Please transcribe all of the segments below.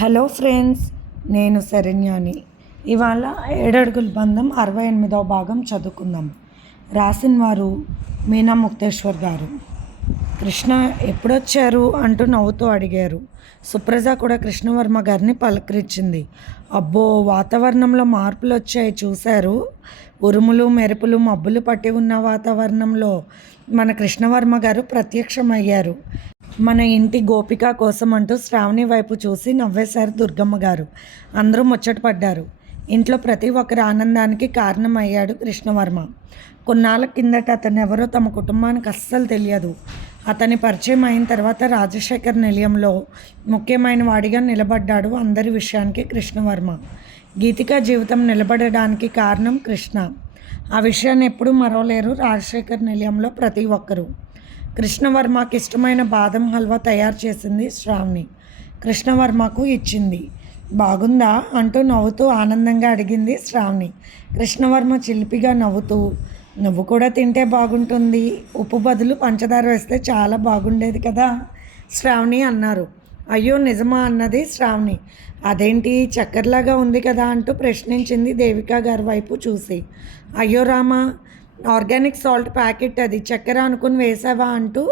Hello friends నేను శరణ్యాని. ఇవాళ ఏడడుగుల బంధం అరవై ఎనిమిదవ భాగం చదువుకుందాం. రాసిన వారు మీనా ముక్తేశ్వర్ గారు. కృష్ణ ఎప్పుడొచ్చారు అంటూ నవ్వుతూ అడిగారు. సుప్రజ కూడా కృష్ణవర్మ గారిని పలకరించింది. అబ్బో వాతావరణంలో మార్పులు వచ్చాయి చూశారు. ఉరుములు మెరుపులు మబ్బులు పట్టి ఉన్న వాతావరణంలో మన కృష్ణవర్మ గారు ప్రత్యక్షమయ్యారు. మన ఇంటి గోపిక కోసం అంటూ శ్రావణి వైపు చూసి నవ్వేశారు దుర్గమ్మ గారు. అందరూ ముచ్చటపడ్డారు ఇంట్లో ప్రతి ఒక్కరి ఆనందానికి కారణమయ్యాడు కృష్ణవర్మ. కొన్నాళ్ళ కిందట అతను ఎవరో తమ కుటుంబానికి అస్సలు తెలియదు. అతని పరిచయం అయిన తర్వాత రాజశేఖర్ నిలయంలో ముఖ్యమైన వాడిగా నిలబడ్డాడు అందరి విషయానికి కృష్ణవర్మ. గీతిక జీవితం నిలబడడానికి కారణం కృష్ణ. ఆ విషయాన్ని ఎప్పుడూ మరవలేరు రాజశేఖర్ నిలయంలో ప్రతి ఒక్కరూ. కృష్ణవర్మకి ఇష్టమైన బాదం హల్వా తయారు చేసింది శ్రావణి. కృష్ణవర్మకు ఇచ్చింది. బాగుందా? అంటూ నవ్వుతూ ఆనందంగా అడిగింది శ్రావణి. కృష్ణవర్మ చిలిపిగా నవ్వుతూ నువ్వు కూడా తింటే బాగుంటుంది. ఉప్పు బదులు పంచదార వేస్తే చాలా బాగుండేది కదా? శ్రావణి అన్నారు. అయ్యో నిజమా? అన్నది శ్రావణి. అదేంటి? చక్కెరలాగా ఉంది కదా? అంటూ ప్రశ్నించింది దేవికా గారి వైపు చూసి. అయ్యో రామా ఆర్గానిక్ సాల్ట్ ప్యాకెట్ అది చక్కెర అనుకుని వేసావా అంటూ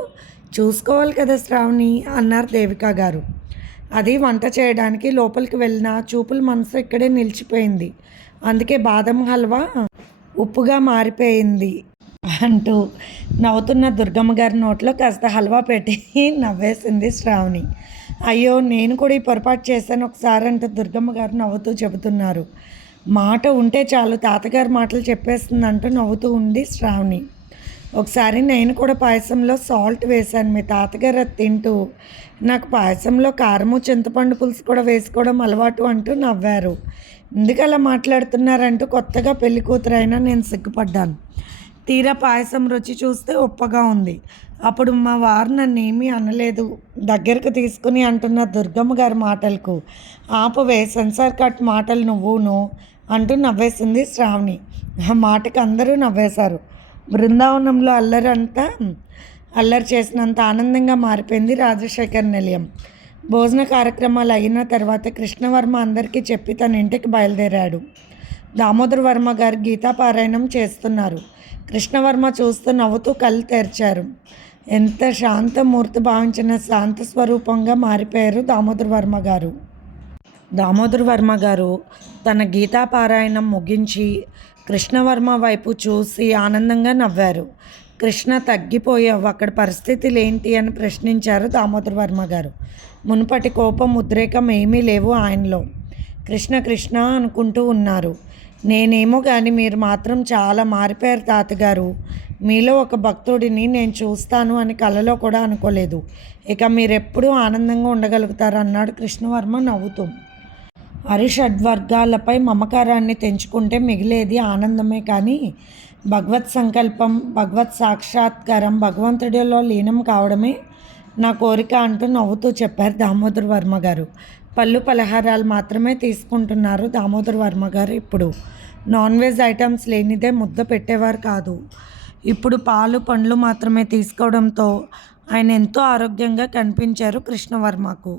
చూసుకోవాలి కదా శ్రావణి అన్నారు దేవిక గారు. అది వంట చేయడానికి లోపలికి వెళ్ళిన చూపుల మనసు ఇక్కడే నిలిచిపోయింది. అందుకే బాదం హల్వా ఉప్పుగా మారిపోయింది అంటూ నవ్వుతున్న దుర్గమ్మ గారి నోట్లో కాస్త హల్వా పెట్టి నవ్వేసింది శ్రావణి. అయ్యో నేను కూడా ఈ పొరపాటు చేశాను ఒకసారి అంటూ దుర్గమ్మ గారు నవ్వుతూ చెబుతున్నారు. మాట ఉంటే చాలు తాతగారి మాటలు చెప్పేస్తుంది అంటూ నవ్వుతూ ఉంది శ్రావణి. ఒకసారి నేను కూడా పాయసంలో సాల్ట్ వేశాను మీ తాతగారు అది తింటూ. నాకు పాయసంలో కారము చింతపండు పులుసు కూడా వేసుకోవడం అలవాటు అంటూ నవ్వారు. ఎందుకు అలా మాట్లాడుతున్నారంటూ కొత్తగా పెళ్ళి కూతురైనా నేను సిగ్గుపడ్డాను. తీరా పాయసం రుచి చూస్తే ఉప్పగా ఉంది. అప్పుడు మా వారు నన్ను ఏమీ అనలేదు. దగ్గరకు తీసుకుని అంటున్న దుర్గమ్మ గారి మాటలకు ఆపవే సెన్సార్ కట్ మాటలు నువ్వును. అంటూ నవ్వేసింది శ్రావణి. ఆ మాటకి అందరూ నవ్వేశారు. బృందావనంలో అల్లరి అంతా అల్లరి చేసినంత ఆనందంగా మారిపోయింది రాజశేఖర్ నిలయం. భోజన కార్యక్రమాలు అయిన తర్వాత కృష్ణవర్మ అందరికీ చెప్పి తన ఇంటికి బయలుదేరాడు. దామోదర్ వర్మ గారు గీతాపారాయణం చేస్తున్నారు. కృష్ణవర్మ చూస్తూ నవ్వుతూ కళ్ళు తెరిచారు. ఎంత శాంతమూర్తి భావించిన శాంత స్వరూపంగా మారిపోయారు దామోదర్ వర్మ గారు. దామోదర్ వర్మ గారు తన గీతాపారాయణం ముగించి కృష్ణవర్మ వైపు చూసి ఆనందంగా నవ్వారు. కృష్ణ తగ్గిపోయావు అక్కడ పరిస్థితులు ఏంటి అని ప్రశ్నించారు దామోదర్ వర్మ గారు. మునుపటి కోపం ఉద్రేకం ఏమీ లేవు ఆయనలో. కృష్ణ కృష్ణ అనుకుంటూ ఉన్నారు. నేనేమో కానీ మీరు మాత్రం చాలా మారిపోయారు తాతగారు. మీలో ఒక భక్తుడిని నేను చూస్తాను అని కలలో కూడా అనుకోలేదు. ఇక మీరెప్పుడూ ఆనందంగా ఉండగలుగుతారు అన్నాడు కృష్ణవర్మ నవ్వుతూ. హరిషడ్వర్గాలపై మమకారాన్ని తెంచుకుంటే మిగిలేది ఆనందమే కానీ భగవత్ సంకల్పం భగవత్ సాక్షాత్కారం భగవంతుడిలో లీనం కావడమే నా కోరిక అంటూ నవ్వుతూ చెప్పారు దామోదర్ వర్మ గారు. పళ్ళు పలహారాలు మాత్రమే తీసుకుంటున్నారు దామోదర్ వర్మ గారు ఇప్పుడు. నాన్ వెజ్ ఐటమ్స్ లేనిదే ముద్ద పెట్టేవారు కాదు. ఇప్పుడు పాలు పండ్లు మాత్రమే తీసుకోవడంతో ఆయన ఎంతో ఆరోగ్యంగా కనిపించారు కృష్ణవర్మకు.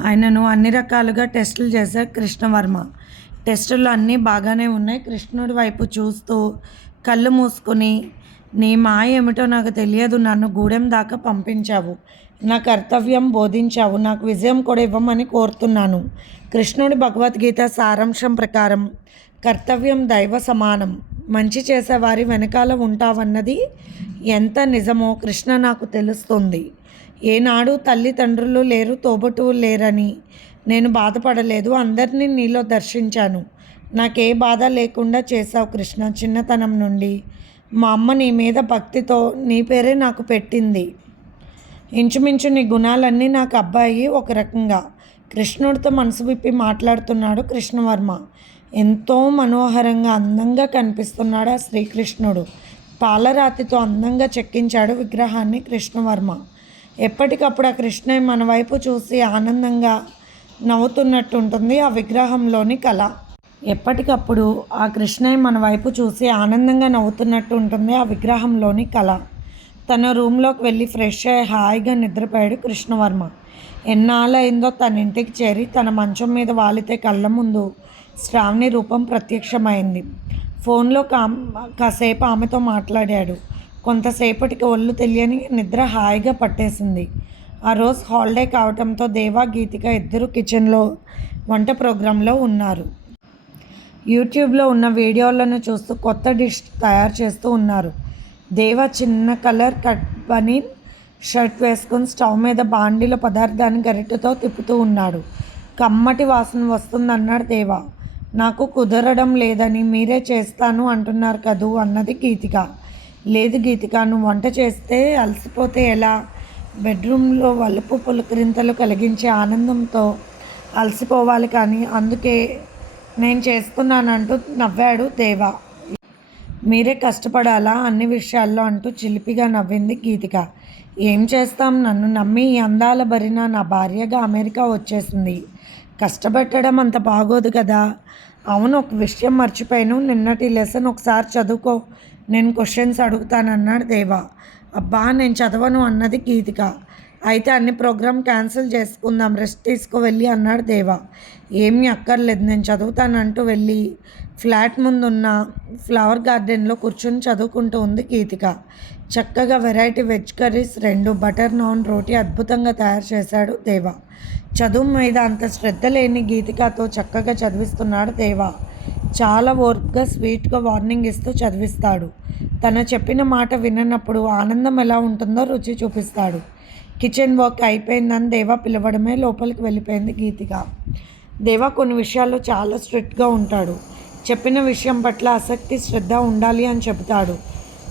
ఆయనను అన్ని రకాలుగా టెస్టులు చేశారు కృష్ణవర్మ. టెస్టులు అన్నీ బాగానే ఉన్నాయి. కృష్ణుడి వైపు చూస్తూ కళ్ళు మూసుకొని నీ మాయ ఏమిటో నాకు తెలియదు. నన్ను గూడెం దాకా పంపించావు. నా కర్తవ్యం బోధించావు. నాకు విజయం కూడా ఇవ్వమని కోరుతున్నాను. కృష్ణుడి భగవద్గీత సారాంశం ప్రకారం కర్తవ్యం దైవ సమానం. మంచి చేసేవారి వెనకాల ఉంటావన్నది ఎంత నిజమో కృష్ణ నాకు తెలుస్తుంది. ఏనాడు తల్లిదండ్రులు లేరు తోబుట్టువులు లేరని నేను బాధపడలేదు. అందరినీ నీలో దర్శించాను. నాకే బాధ లేకుండా చేశావు కృష్ణ చిన్నతనం నుండి. మా అమ్మ నీ మీద భక్తితో నీ పేరే నాకు పెట్టింది. ఇంచుమించు నీ గుణాలన్నీ నాకు అబ్బాయి ఒక రకంగా. కృష్ణుడితో మనసు విప్పి మాట్లాడుతున్నాడు కృష్ణవర్మ. ఎంతో మనోహరంగా అందంగా కనిపిస్తున్నాడు ఆ శ్రీకృష్ణుడు. పాలరాతితో అందంగా చెక్కించాడు విగ్రహాన్ని కృష్ణవర్మ. ఎప్పటికప్పుడు ఆ కృష్ణ మన వైపు చూసి ఆనందంగా నవ్వుతున్నట్టు ఉంటుంది ఆ విగ్రహంలోని కళ. ఎప్పటికప్పుడు ఆ కృష్ణయ్య మన వైపు చూసి ఆనందంగా నవ్వుతున్నట్టు ఉంటుంది ఆ విగ్రహంలోని కళ. తన రూమ్లోకి వెళ్ళి ఫ్రెష్ అయ్యి హాయిగా నిద్రపోయాడు కృష్ణవర్మ. ఎన్నాళ్ళయిందో తన ఇంటికి చేరి తన మంచం మీద వాలితే కళ్ళ ముందు శ్రావణి రూపం ప్రత్యక్షమైంది. ఫోన్లో కా కాసేపు ఆమెతో మాట్లాడాడు. కొంతసేపటికి ఒళ్ళు తెలియని నిద్ర హాయిగా పట్టేసింది. ఆ రోజు హాలిడే కావటంతో దేవా గీతిక ఇద్దరు కిచెన్లో వంట ప్రోగ్రాంలో ఉన్నారు. యూట్యూబ్లో ఉన్న వీడియోలను చూస్తూ కొత్త డిష్ తయారు చేస్తూ ఉన్నారు. దేవ చిన్న కలర్ కట్ బని షర్ట్ వేసుకొని స్టవ్ మీద బాండీలో పదార్థాన్ని గరిటెతో తిప్పుతూ ఉన్నాడు. కమ్మటి వాసన వస్తుందన్నాడు దేవా. నాకు కుదరడం లేదని మీరే చేస్తాను అంటున్నారు కదూ అన్నది గీతిక. లేదు గీతిక నువ్వు వంట చేస్తే అలసిపోతే ఎలా? బెడ్రూమ్లో వలుపు పులకరింతలు కలిగించే ఆనందంతో అలసిపోవాలి కానీ అందుకే నేను చేస్తున్నానంటూ నవ్వాడు దేవా. మీరే కష్టపడాలా అన్ని విషయాల్లో అంటూ చిలిపిగా నవ్వింది గీతిక. ఏం చేస్తాం నన్ను నమ్మి ఈ అందాల బరిన నా భార్యగా అమెరికా వచ్చేసింది. కష్టపెట్టడం అంత బాగోదు కదా. అవును ఒక విషయం మర్చిపోయాను. నిన్నటి లెసన్ ఒకసారి చదువుకో. నేను క్వశ్చన్స్ అడుగుతానన్నాడు దేవా. అబ్బా నేను చదవను అన్నది గీతిక. అయితే అన్ని ప్రోగ్రామ్ క్యాన్సిల్ చేసుకుందాం రెస్ట్ తీసుకో వెళ్ళి అన్నాడు దేవా. ఏమీ అక్కర్లేదు నేను చదువుతానంటూ వెళ్ళి ఫ్లాట్ ముందున్న ఫ్లవర్ గార్డెన్లో కూర్చుని చదువుకుంటూ ఉంది గీతిక. చక్కగా వెరైటీ వెజ్ కర్రీస్ రెండు బటర్ నాన్ రోటీ అద్భుతంగా తయారు చేశాడు దేవా. చదువు మీద అంత శ్రద్ధ లేని గీతికతో చక్కగా చదివిస్తున్నాడు దేవా. చాలా ఓర్పుగా స్వీట్గా వార్నింగ్ ఇస్తూ చదివిస్తాడు. తను చెప్పిన మాట విననప్పుడు ఆనందం ఎలా ఉంటుందో రుచి చూపిస్తాడు. కిచెన్ వర్క్ అయిపోయిందని దేవా పిలవడమే లోపలికి వెళ్ళిపోయింది గీతిక. దేవా కొన్ని విషయాల్లో చాలా స్ట్రిక్ట్గా ఉంటాడు. చెప్పిన విషయం పట్ల ఆసక్తి శ్రద్ధ ఉండాలి అని చెబుతాడు.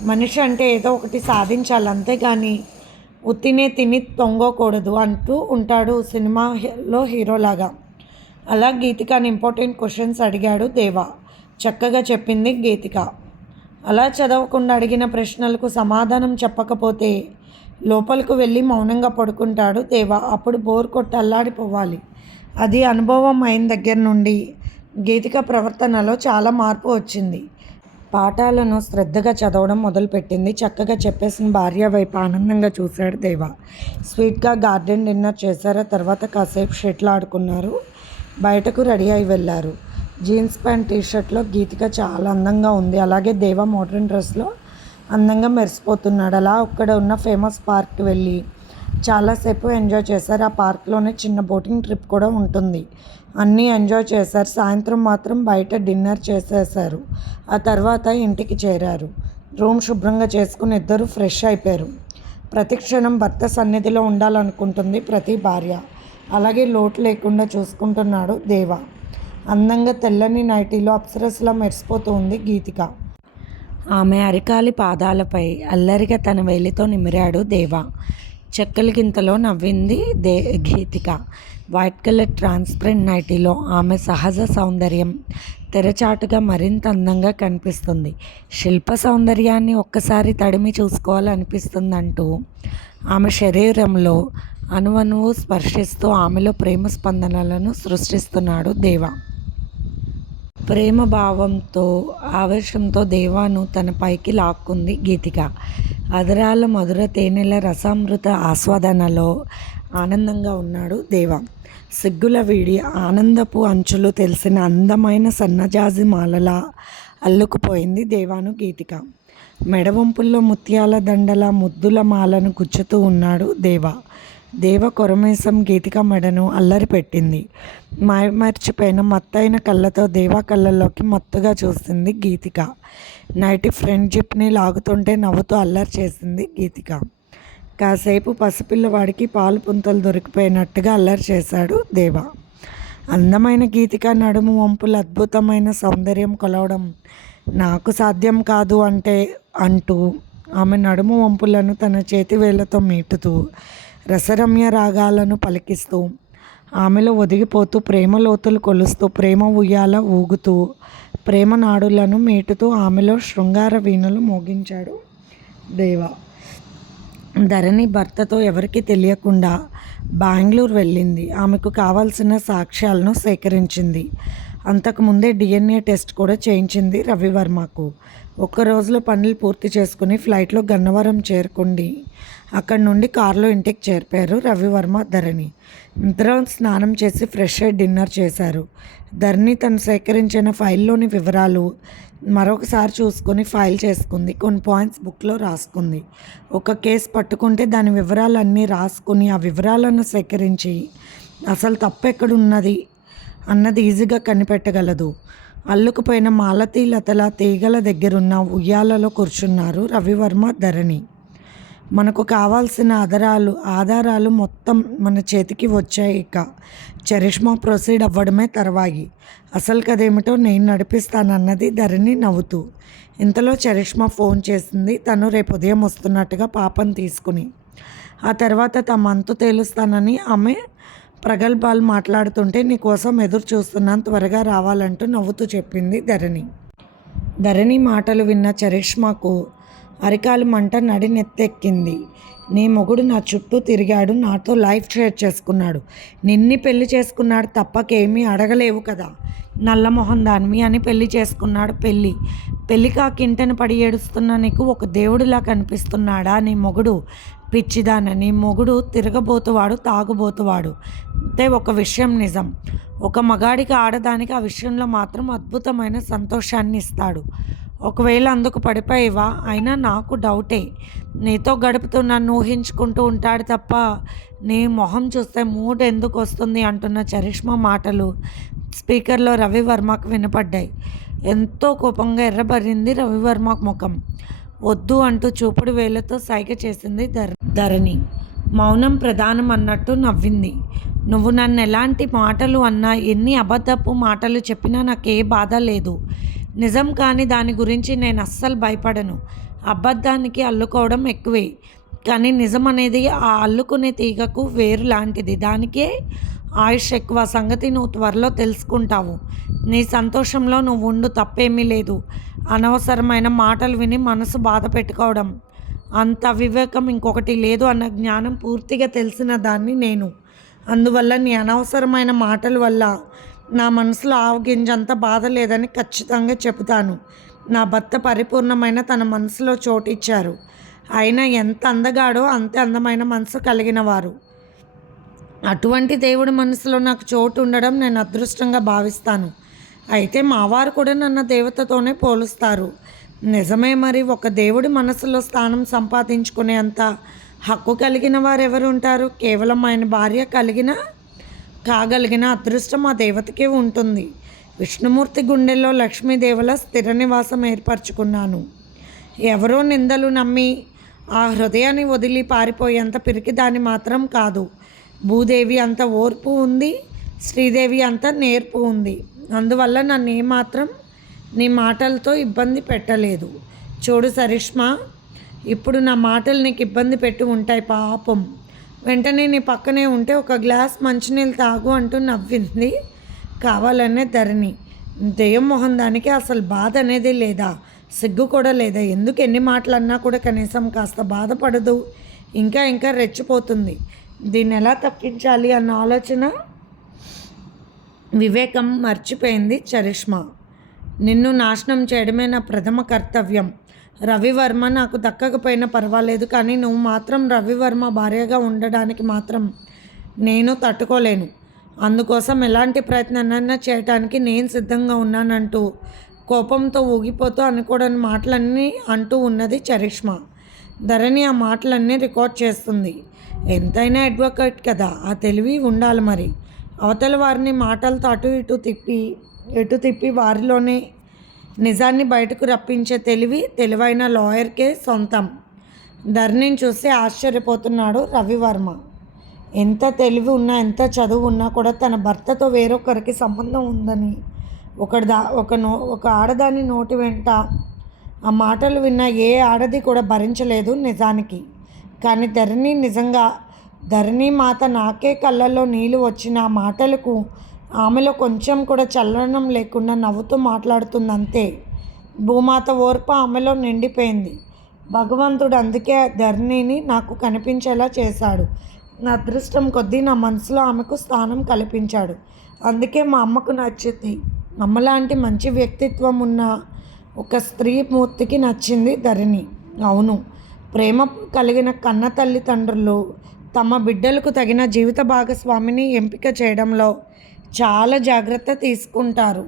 మనిషి అంటే ఏదో ఒకటి సాధించాలి అంతేగాని ఉత్తినే తిని తొంగకూడదు అంటూ ఉంటాడు సినిమాలో హీరోలాగా. అలా గీతికాని ఇంపార్టెంట్ క్వశ్చన్స్ అడిగాడు దేవా. చక్కగా చెప్పింది గీతిక. అలా చదవకుండా అడిగిన ప్రశ్నలకు సమాధానం చెప్పకపోతే లోపలికి వెళ్ళి మౌనంగా పడుకుంటాడు దేవా. అప్పుడు బోర్ కొట్టి అల్లాడిపోవాలి. అది అనుభవం అయిన దగ్గర నుండి గీతిక ప్రవర్తనలో చాలా మార్పు వచ్చింది. పాఠాలను శ్రద్ధగా చదవడం మొదలుపెట్టింది. చక్కగా చెప్పేసిన భార్య వైపు ఆనందంగా చూశాడు దేవా. స్వీట్గా గార్డెన్ డిన్నర్ చేశారు. తర్వాత కాసేపు షెట్లు ఆడుకున్నారు. బయటకు రెడీ అయి వెళ్ళారు. జీన్స్ ప్యాంట్ టీషర్ట్లో గీతిక చాలా అందంగా ఉంది. అలాగే దేవా మోడర్న్ డ్రెస్లో అందంగా మెరిసిపోతున్నాడు. అలా అక్కడ ఉన్న ఫేమస్ పార్క్కి వెళ్ళి చాలాసేపు ఎంజాయ్ చేశారు. ఆ పార్క్లోనే చిన్న బోటింగ్ ట్రిప్ కూడా ఉంటుంది. అన్నీ ఎంజాయ్ చేశారు. సాయంత్రం మాత్రం బయట డిన్నర్ చేసేసారు ఆ తర్వాత ఇంటికి చేరారు. రూమ్ శుభ్రంగా చేసుకుని ఇద్దరు ఫ్రెష్ అయిపోయారు. ప్రతి క్షణం భర్త సన్నిధిలో ఉండాలనుకుంటుంది ప్రతి భార్య. అలాగే లోటు లేకుండా చూసుకుంటున్నాడు దేవ. అందంగా తెల్లని నైటీలో అప్సరస్లా మెరిసిపోతుంది గీతిక. ఆమె అరికాలి పాదాలపై అల్లరిగా తన వేలితో నిమిరాడు దేవా. చెక్కల గింతలో నవ్వింది దే గీతిక. వైట్ కలర్ ట్రాన్స్పరెంట్ నైటీలో ఆమె సహజ సౌందర్యం తెరచాటుగా మరింత అందంగా కనిపిస్తుంది. శిల్ప సౌందర్యాన్ని ఒక్కసారి తడిమి చూసుకోవాలనిపిస్తుందంటూ ఆమె శరీరంలో అణువణువు స్పర్శిస్తూ ఆమెలో ప్రేమ స్పందనలను సృష్టిస్తున్నాడు దేవా. ప్రేమ భావంతో ఆవేశంతో దేవాను తన పైకి లాక్కుంది గీతిక. అదరాల మధుర తేనెల రసామృత ఆస్వాదనలో ఆనందంగా ఉన్నాడు దేవ. సిగ్గుల వీడి ఆనందపు అంచులు తెలిసిన అందమైన సన్నజాజి మాలలా అల్లుకుపోయింది దేవాను గీతిక. మెడవంపుల్లో ముత్యాల దండల ముద్దుల మాలను గుచ్చుతూ ఉన్నాడు దేవా. దేవ కొరమేశం గీతిక మెడను అల్లరి పెట్టింది. మర్చిపోయిన మత్తైన కళ్ళతో దేవ కళ్ళల్లోకి మత్తుగా చూసింది గీతిక. నైటి ఫ్రెండ్షిప్ని లాగుతుంటే నవ్వుతూ అల్లరి చేసింది గీతిక. కాసేపు పసిపిల్లవాడికి పాలు పుంతలు దొరికిపోయినట్టుగా అల్లరి చేశాడు దేవ. అందమైన గీతిక నడుము వంపులు అద్భుతమైన సౌందర్యం కొలవడం నాకు సాధ్యం కాదు అంటే అంటూ ఆమె నడుము వంపులను తన చేతి వేళ్ళతో మీటుతూ రసరమ్య రాగాలను పలికిస్తూ ఆమెలో ఒదిగిపోతూ ప్రేమ లోతులు కొలుస్తూ ప్రేమ ఉయ్యాల ఊగుతూ ప్రేమ నాడులను మేటుతూ ఆమెలో శృంగార వీణులు మోగించాడు దేవ. ధరణి భర్తతో ఎవరికి తెలియకుండా బెంగళూరు వెళ్ళింది. ఆమెకు కావాల్సిన సాక్ష్యాలను సేకరించింది. అంతకుముందే డిఎన్ఏ టెస్ట్ కూడా చేయించింది రవివర్మకు. ఒక్క రోజులో పనులు పూర్తి చేసుకుని ఫ్లైట్లో గన్నవరం చేరుకుండి అక్కడి నుండి కారులో ఇంటికి చేరిపోయారు రవివర్మ ధరణి. ఇద్దరం స్నానం చేసి ఫ్రెష్ అయ్యి డిన్నర్ చేశారు. ధరణి తను సేకరించిన ఫైల్లోని వివరాలు మరొకసారి చూసుకొని ఫైల్ చేసుకుంది. కొన్ని పాయింట్స్ బుక్లో రాసుకుంది. ఒక కేసు పట్టుకుంటే దాని వివరాలన్నీ రాసుకుని ఆ వివరాలను సేకరించి అసలు తప్పు ఎక్కడున్నది అన్నది ఈజీగా కనిపెట్టగలదు. అల్లుకుపోయిన మాలతీ లతల తీగల దగ్గరున్న ఉయ్యాలలో కూర్చున్నారు రవివర్మ ధరణి. మనకు కావాల్సిన ఆధారాలు ఆధారాలు మొత్తం మన చేతికి వచ్చాయి ఇక. చరిష్మా ప్రొసీడ్ అవ్వడమే తర్వాయి. అసలు కదేమిటో నేను నడిపిస్తానన్నది ధరణి నవ్వుతూ. ఇంతలో చరిష్మా ఫోన్ చేసింది తను రేపు ఉదయం వస్తున్నట్టుగా పాపను తీసుకుని. ఆ తర్వాత తమ అంతు తేలుస్తానని ఆమె ప్రగల్భాలు మాట్లాడుతుంటే నీకోసం ఎదురు చూస్తున్నాను త్వరగా రావాలంటూ నవ్వుతూ చెప్పింది ధరణి. ధరణి మాటలు విన్న చరిష్మాకు అరికాలు మంట నడినెత్తెక్కింది నీ మొగుడు నా చుట్టూ తిరిగాడు నాతో లైఫ్ షేర్ చేసుకున్నాడు. నిన్ని పెళ్ళి చేసుకున్నాడు తప్పకేమీ అడగలేవు కదా. నల్లమొహం దానివి అని పెళ్ళి చేసుకున్నాడు పెళ్ళి. పెళ్ళి కాకింటని పడి ఏడుస్తున్న నీకు ఒక దేవుడిలా కనిపిస్తున్నాడా నీ మొగుడు? పిచ్చిదానని మొగుడు తిరగబోతువాడు తాగుబోతువాడు. అంటే ఒక విషయం నిజం. ఒక మగాడికి ఆడదానికి ఆ విషయంలో మాత్రం అద్భుతమైన సంతోషాన్ని ఇస్తాడు. ఒకవేళ అందుకు పడిపోయేవా? అయినా నాకు డౌటే. నీతో గడుపుతూ నన్ను ఊహించుకుంటూ ఉంటాడు తప్ప నీ మొహం చూస్తే మూడ్ ఎందుకు వస్తుంది అంటున్న చరిష్మా మాటలు స్పీకర్లో రవివర్మకు వినపడ్డాయి. ఎంతో కోపంగా ఎర్రబరింది రవివర్మ ముఖం. వద్దు అంటూ చూపుడు వేలతో సైగ చేసింది ధర ధరణి. మౌనం ప్రధానం అన్నట్టు నవ్వింది. నువ్వు నన్ను ఎలాంటి మాటలు అన్నా ఎన్ని అబద్ధపు మాటలు చెప్పినా నాకే బాధ లేదు. నిజం కానీ దాని గురించి నేను అస్సలు భయపడను. అబద్ధానికి అల్లుకోవడం ఎక్కువే. కానీ నిజం అనేది ఆ అల్లుకునే తీగకు వేరు లాంటిది. దానికే ఆయుష్ ఎక్కువ. సంగతి నువ్వు త్వరలో తెలుసుకుంటావు. నీ సంతోషంలో నువ్వు ఉండు తప్పేమీ లేదు. అనవసరమైన మాటలు విని మనసు బాధ పెట్టుకోవడం. అంత వివేకం ఇంకొకటి లేదు అన్న జ్ఞానం పూర్తిగా తెలిసిన దాన్ని నేను. అందువల్ల నీ అనవసరమైన మాటల వల్ల నా మనసులో ఆవగింజంత బాధ లేదని ఖచ్చితంగా చెబుతాను. నా భర్త పరిపూర్ణమైన తన మనసులో చోటిచ్చారు. అయినా ఎంత అందగాడో అంతే అందమైన మనసు కలిగిన వారు అటువంటి దేవుడి మనసులో నాకు చోటు ఉండడం నేను అదృష్టంగా భావిస్తాను. అయితే మావారు కూడా నన్ను దేవతతోనే పోలుస్తారు. నిజమే మరి ఒక దేవుడి మనసులో స్థానం సంపాదించుకునే అంత హక్కు కలిగిన వారు ఎవరు ఉంటారు? కేవలం ఆయన భార్య కలిగిన కాగలిగిన అదృష్టం ఆ దేవతకే ఉంటుంది. విష్ణుమూర్తి గుండెల్లో లక్ష్మీదేవుల స్థిర నివాసం ఏర్పరచుకున్నాను. ఎవరో నిందలు నమ్మి ఆ హృదయాన్ని వదిలి పారిపోయేంత పిరికిదాన్ని మాత్రం కాదు. భూదేవి అంత ఓర్పు ఉంది శ్రీదేవి అంత నేర్పు ఉంది. అందువల్ల నన్ను ఏమాత్రం నీ మాటలతో ఇబ్బంది పెట్టలేదు. చూడు సరిష్మా ఇప్పుడు నా మాటలు నీకు ఇబ్బంది పెట్టి ఉంటాయి పాపం. వెంటనే నీ పక్కనే ఉంటే ఒక గ్లాస్ మంచినీళ్ళు తాగు అంటూ నవ్వింది. కావాలనే ధరణి. దెయ్యం మొహం దానికి అసలు బాధ అనేది లేదా? సిగ్గు కూడా లేదా? ఎందుకు ఎన్ని మాటలు అన్నా కూడా కనీసం కాస్త బాధపడదు. ఇంకా ఇంకా రెచ్చిపోతుంది. దీన్ని ఎలా తప్పించాలి అన్న ఆలోచన? వివేకం మర్చిపోయింది చరిష్మా. నిన్ను నాశనం చేయడమే నా ప్రథమ కర్తవ్యం. రవివర్మ నాకు దక్కకపోయినా పర్వాలేదు కానీ నువ్వు మాత్రం రవివర్మ భార్యగా ఉండడానికి మాత్రం నేను తట్టుకోలేను. అందుకోసం ఎలాంటి ప్రయత్నాన్నైనా చేయటానికి నేను సిద్ధంగా ఉన్నానంటూ కోపంతో ఊగిపోతూ అనుకోవడానికి మాటలన్నీ అంటూ ఉన్నది చరిష్మా. ధరణి ఆ మాటలన్నీ రికార్డ్ చేస్తుంది. ఎంతైనా అడ్వకేట్ కదా ఆ తెలివి ఉండాలి మరి. అవతల వారిని మాటలతో అటు ఇటు తిప్పి ఎటు తిప్పి వారిలోనే నిజాన్ని బయటకు రప్పించే తెలివి తెలివైన లాయర్కే సొంతం. ధరణిని చూసి ఆశ్చర్యపోతున్నాడు రవివర్మ. ఎంత తెలివి ఉన్నా ఎంత చదువు ఉన్నా కూడా తన భర్తతో వేరొకరికి సంబంధం ఉందని. ఒకటి దా ఒక నో ఒక ఆడదాని నోటి వెంట ఆ మాటలు విన్న ఏ ఆడది కూడా భరించలేదు నిజానికి. కానీ ధరణి నిజంగా ధరణి మాత నాకే కళ్ళల్లో నీళ్ళు వచ్చిన మాటలకు ఆమెలో కొంచెం కూడా చల్లనం లేకుండా నవ్వుతూ మాట్లాడుతుంది అంతే భూమాత ఓర్పు ఆమెలో నిండిపోయింది. భగవంతుడు అందుకే ధరణిని నాకు కనిపించేలా చేశాడు. నా అదృష్టం కొద్దీ నా మనసులో ఆమెకు స్థానం కల్పించాడు. అందుకే మా అమ్మకు నచ్చింది. అమ్మలాంటి మంచి వ్యక్తిత్వం ఉన్న ఒక స్త్రీ మూర్తికి నచ్చింది ధరణి. అవును ప్రేమ కలిగిన కన్న తల్లిదండ్రులు తమ బిడ్డలకు తగిన జీవిత భాగస్వామిని ఎంపిక చేయడంలో చాలా జాగ్రత్త తీసుకుంటారు.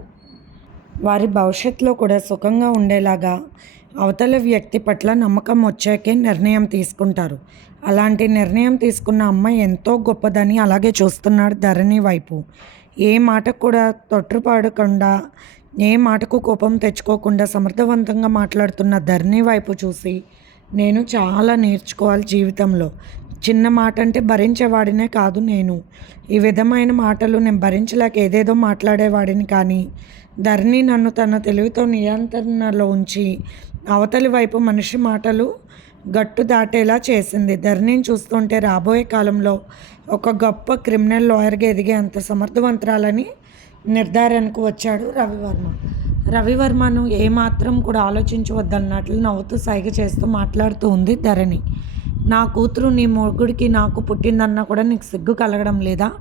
వారి భవిష్యత్తులో కూడా సుఖంగా ఉండేలాగా అవతల వ్యక్తి పట్ల నమ్మకం వచ్చాకే నిర్ణయం తీసుకుంటారు. అలాంటి నిర్ణయం తీసుకున్న అమ్మాయి ఎంతో గొప్పదని అలాగే చూస్తున్నాడు ధరణి వైపు. ఏ మాటకు కూడా తొట్టుపాడకుండా ఏ మాటకు కోపం తెచ్చుకోకుండా సమర్థవంతంగా మాట్లాడుతున్న ధరణి వైపు చూసి నేను చాలా నేర్చుకోవాలి జీవితంలో. చిన్న మాట అంటే భరించేవాడినే కాదు నేను. ఈ విధమైన మాటలు నేను భరించలేక ఏదేదో మాట్లాడేవాడిని కానీ ధరణి నన్ను తన తెలివితో నియంత్రణలో ఉంచి అవతలి వైపు మనిషి మాటలు గట్టు దాటేలా చేసింది. ధరణిని చూస్తుంటే రాబోయే కాలంలో ఒక గొప్ప క్రిమినల్ లాయర్గా ఎదిగే అంత సమర్థవంతరాలని నిర్ధారణకు వచ్చాడు రవివర్మ. రవివర్మను ఏమాత్రం కూడా ఆలోచించవద్దన్నట్లు నవ్వుతూ సైగ చేస్తూ మాట్లాడుతూ ఉంది ధరణి. నా కూతురు నీ మొగుడికి నాకు పుట్టిందన్నా కూడా నీకు సిగ్గు కలగడం లేదా?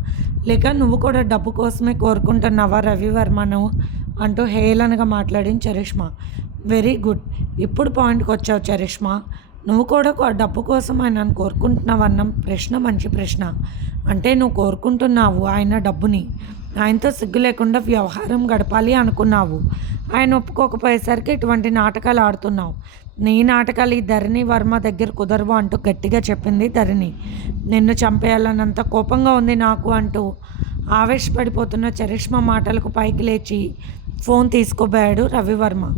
లేక నువ్వు కూడా డబ్బు కోసమే కోరుకుంటున్నావా రవివర్మను అంటూ హేళనగా మాట్లాడింది చరిష్మా. Very good. ఇప్పుడు పాయింట్కి వచ్చావు చరిష్మా. నువ్వు కూడా డబ్బు కోసం ఆయనను కోరుకుంటున్నావన్న ప్రశ్న మంచి ప్రశ్న. అంటే నువ్వు కోరుకుంటున్నావు ఆయన డబ్బుని. ఆయనతో సిగ్గు లేకుండా వ్యవహారం గడపాలి అనుకున్నావు. ఆయన ఒప్పుకోకపోయేసరికి ఇటువంటి నాటకాలు ఆడుతున్నావు. నీ నాటకాలు ఈ ధరణి వర్మ దగ్గర కుదరవు అంటూ గట్టిగా చెప్పింది ధరణి. నిన్ను చంపేయాలన్నంత కోపంగా ఉంది నాకు అంటూ ఆవేశపడిపోతున్న చరిష్మా మాటలకు పైకి లేచి ఫోన్ తీసుకోబోయాడు రవివర్మ.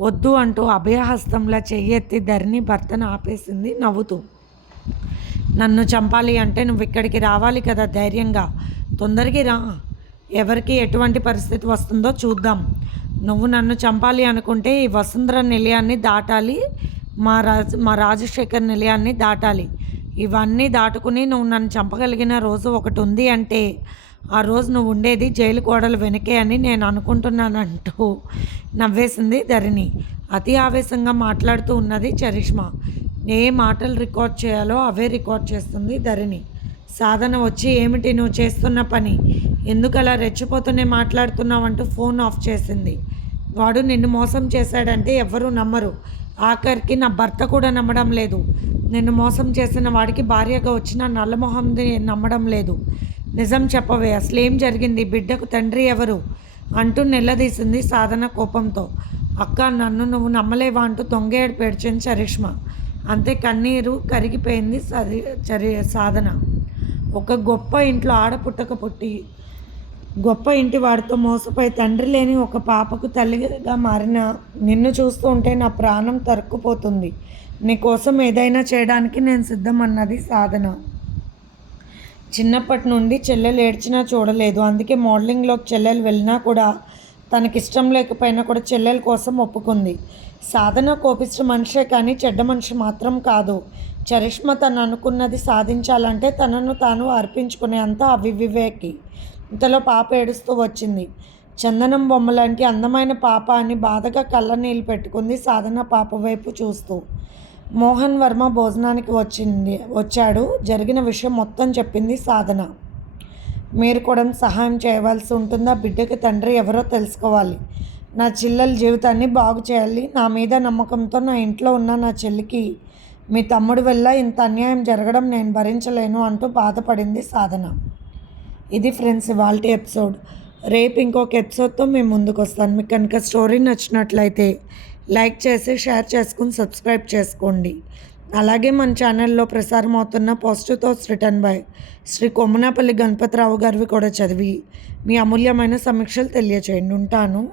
వద్దు అంటూ అభయహస్తంలా చెయ్యెత్తి ధరణి భర్తను ఆపేసింది నవ్వుతూ. నన్ను చంపాలి అంటే నువ్వు ఇక్కడికి రావాలి కదా ధైర్యంగా. తొందరగా రా. ఎవరికి ఎటువంటి పరిస్థితి వస్తుందో చూద్దాం. నువ్వు నన్ను చంపాలి అనుకుంటే ఈ వసుంధర నిలయాన్ని దాటాలి మా రాజ మా రాజశేఖర్ నిలయాన్ని దాటాలి. ఇవన్నీ దాటుకుని నువ్వు నన్ను చంపగలిగిన రోజు ఒకటి ఉంది అంటే ఆ రోజు నువ్వు ఉండేది జైలు కోడలు వెనకే అని నేను అనుకుంటున్నానంటూ నవ్వేసింది ధరణి. అతి ఆవేశంగా మాట్లాడుతూ ఉన్నది చరిష్మా. ఏ మాటలు రికార్డ్ చేయాలో అవే రికార్డ్ చేస్తుంది ధరణి. సాధన వచ్చి ఏమిటి నువ్వు చేస్తున్న పని? ఎందుకలా అలా రెచ్చిపోతూనే మాట్లాడుతున్నావంటూ ఫోన్ ఆఫ్ చేసింది. వాడు నిన్ను మోసం చేశాడంటే ఎవరు నమ్మరు. ఆఖరికి నా భర్త కూడా నమ్మడం లేదు. నిన్ను మోసం చేసిన వాడికి భార్యగా వచ్చిన నల్లమొహంది నమ్మడం లేదు. నిజం చెప్పవే అసలు ఏం జరిగింది? బిడ్డకు తండ్రి ఎవరు? అంటూ నిలదీసింది సాధన కోపంతో. అక్క నన్ను నువ్వు నమ్మలేవా? అంటూ దొంగేడు పేడ్చింది చరిష్మ. అంతే కన్నీరు కరిగిపోయింది సరి చరి సాధన. ఒక గొప్ప ఇంట్లో ఆడపుట్టక పుట్టి గొప్ప ఇంటి వాడితో మోసపోయి తండ్రి లేని ఒక పాపకు తల్లిగా మారిన నిన్ను చూస్తూ ఉంటే నా ప్రాణం తరుక్కుపోతుంది. నీ కోసం ఏదైనా చేయడానికి నేను సిద్ధం అన్నది సాధన. చిన్నప్పటి నుండి చెల్లెలు ఏడ్చినా చూడలేదు. అందుకే మోడలింగ్లోకి చెల్లెలు వెళ్ళినా కూడా తనకిష్టం లేకపోయినా కూడా చెల్లెల కోసం ఒప్పుకుంది. సాధన కోపించిన మనిషే కానీ చెడ్డ మనిషి మాత్రం కాదు. చరిష్మ తను అనుకున్నది సాధించాలంటే తనను తాను అర్పించుకునే అంత అవివివేకి ఇంతలో పాప ఏడుస్తూ వచ్చింది. చందనం బొమ్మ లాంటి అందమైన పాప అని బాధగా కళ్ళనీళ్ళు పెట్టుకుంది సాధన పాప వైపు చూస్తూ. మోహన్ వర్మ భోజనానికి వచ్చింది. వచ్చాడు. జరిగిన విషయం మొత్తం చెప్పింది సాధన. మీరు కూడా సహాయం చేయవలసి ఉంటుందా? బిడ్డకి తండ్రి ఎవరో తెలుసుకోవాలి. నా చెల్లెల జీవితాన్ని బాగు చేయాలి. నా మీద నమ్మకంతో నా ఇంట్లో ఉన్న నా చెల్లికి మీ తమ్ముడు వల్ల ఇంత అన్యాయం జరగడం నేను భరించలేను అంటూ బాధపడింది సాధన. ఇది ఫ్రెండ్స్ ఇవాళ ఎపిసోడ్. రేపు ఇంకొక ఎపిసోడ్తో మేము ముందుకు వస్తాను. మీకు కనుక స్టోరీ నచ్చినట్లయితే లైక్ చేసి షేర్ చేసుకుని సబ్స్క్రైబ్ చేసుకోండి. అలాగే మన ఛానల్లో ప్రసారం అవుతున్న positive thoughts written by Shri Kommanapalli Ganapathirao గారివి కూడా చదివి మీ అమూల్యమైన సమీక్షలు తెలియచేయండి. ఉంటాను.